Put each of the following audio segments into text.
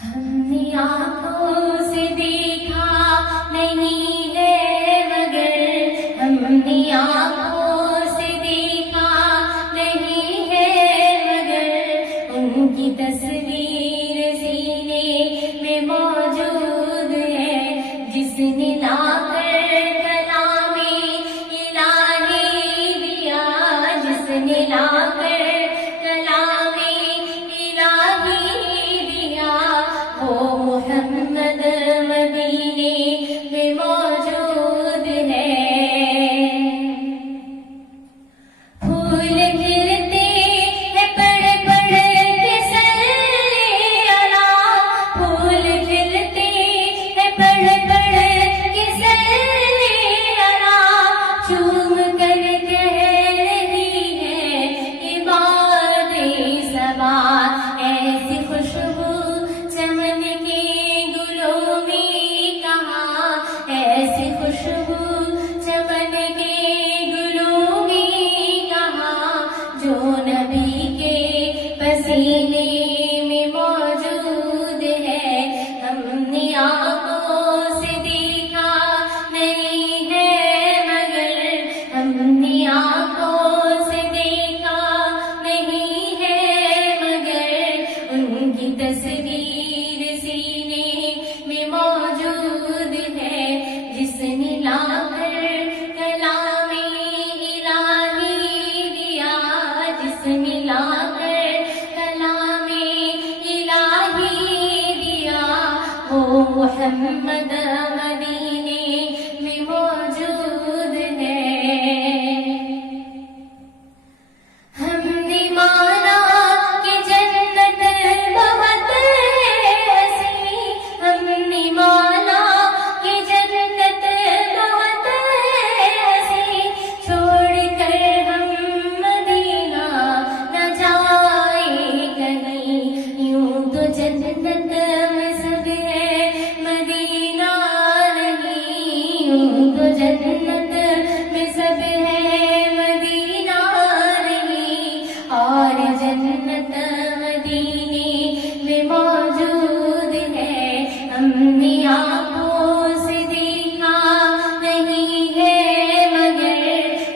ہم نے آنکھوں سے دیکھا نہیں ہے مگر، ہم نے آنکھوں سے دیکھا نہیں ہے مگر، ان کی تصویر سینے میں موجود ہے، جس نے لا کر کلام الہی دیا، جس نے لا کر کلام الہی دیا، وہ محمد مدینے میں موجود ہے۔ پھول کھلتے ہیں پڑھ پڑھ کے صلی اللہ، پھول کھلتے ہیں پڑھ پڑھ کے صلی اللہ، چوم کر کہہ رہی ہے عباد صبا، ایسی خوشبو چمن کے گلوں میں کہاں، ایسی خوشبو چمن کے گلوں میں کہاں، جو نبی کے پسینے میں موجود ہے۔ ہم نے آنکھوں سے دیکھا نہیں ہے مگر، ہم نے آنکھوں سے دیکھا نہیں ہے مگر، ان کی تصویر سینے میں موجود ہے، جس نے لا کر کلام الہی دیا، جس نے لا کر کلام الہی دیا، وہ محمد مدینے میں موجود ہے۔ ہم نے مانا کہ جنت بہت ایسی، ہم نے مانا کہ جنت بہت ایسی، چھوڑ کر ہم مدینہ نہ جائیں کہیں، یوں تو جنت میں سب ہے مدینہ نہیں، یوں تو جنت میں سب ہے مدینہ نہیں، اور جنت مدینے میں موجود ہے۔ ہم نے آنکھوں سے دیکھا نہیں ہے مگر،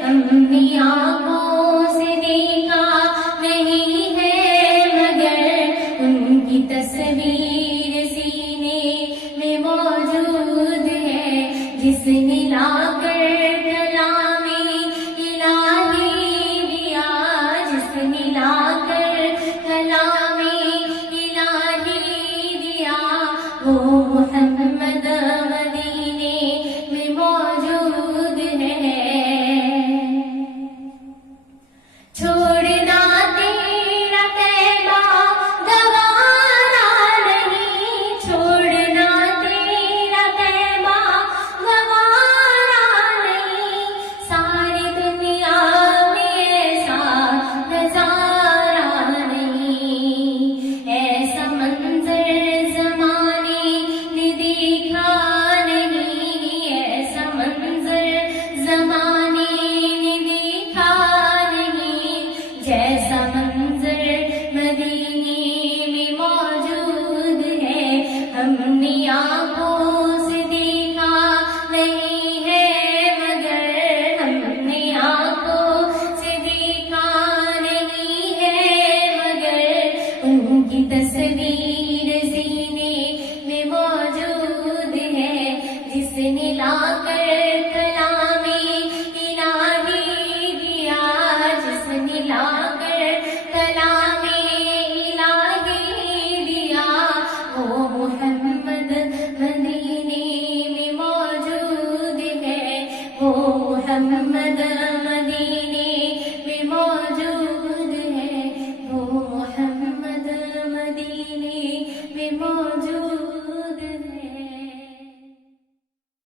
ہم نے آنکھوں سے دیکھا نہیں ہے مگر، ان کی تصویر سینے میں موجود ہے، جس نے لا کر کلام الہی دیا، جس نے لا کر کلام الہی دیا، وہ محمد مدینے میں موجود ہے۔ چھوڑنا تیرا طیبہ گوارا نہیں، چھوڑنا تیرا طیبہ گوارا نہیں، ساری دنیا میں ایسا نظارہ نہیں، ایسا منظر زمانے نے دیکھا نہیں، ایسا منظر زمانے نے دیکھا نہیں، جیسا منظر مدینے میں موجود ہے۔ ہم نے آنکھوں سے دیکھا نہیں ہے مگر، ہم نے آنکھوں سے دیکھا نہیں ہے مگر، ان کی تصویر